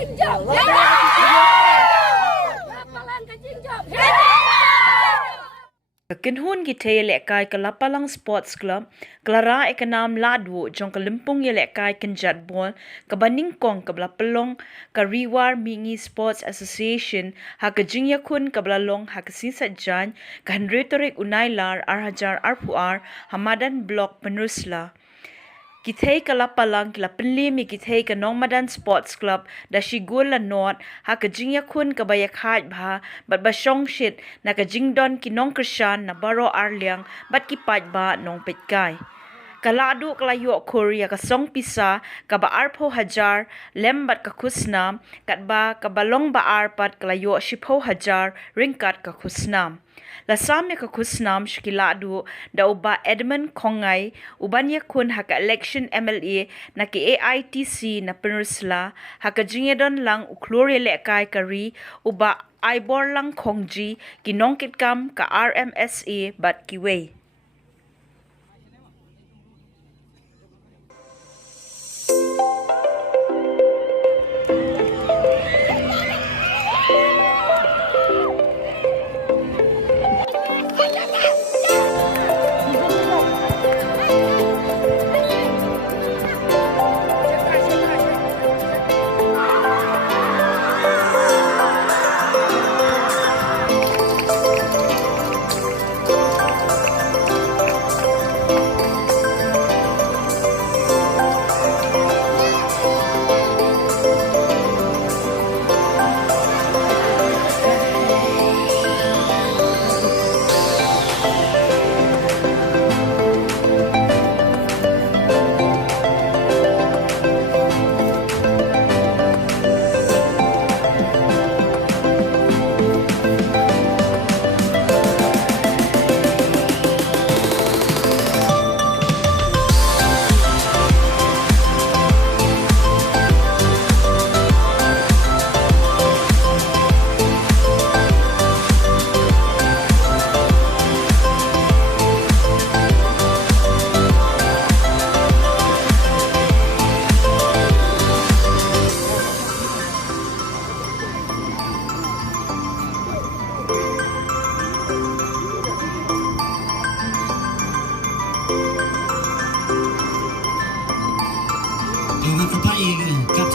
Jingiakynjat. Lapalang ke Jingiakynjat. Kinhun ki Thei lekai ke Lapalang Sports Club, kelara ekanam Lahduh Jong ke Limpung ye lekai Jingiakynjat bol, ke Nyngkong ke Lapalang, ke Riwar Mingi Sports Association, Haka Jingiakyn ke Belalong Haka Sinsat Jan, ke Hendretorik Unailar Arhajar Arpuar, Hamadan Blok Penusla. Ki Thei ke Lapalang ki Lapenlimi ki Thei ke Nongmadan Sports Club da Shigul la North ha ke Jingiakyn ke Bayak Haj bha bat Basong Shit na ke Jingdon ki Nong Krishan na Baro Arliang bat ki Paj ba Nong Petkai. Ka Lahduh ke Layok Korea ke Song Pisa ke ba Arpo Hajar lembat ke Kusnam kat ba ke Balong ba Arpat ke Layok Shipo Hajar ringkat ke Kusnam. Lasam ya ke Kusnam shki Lahduh da uba Edmund Kongai uban yakun haka election MLA na ki AITC na Penursla haka Jingedon lang uklore lekai kari uba Aibor lang Kongji ki nongkit kam ka Rmsa bat kiwei. Kapag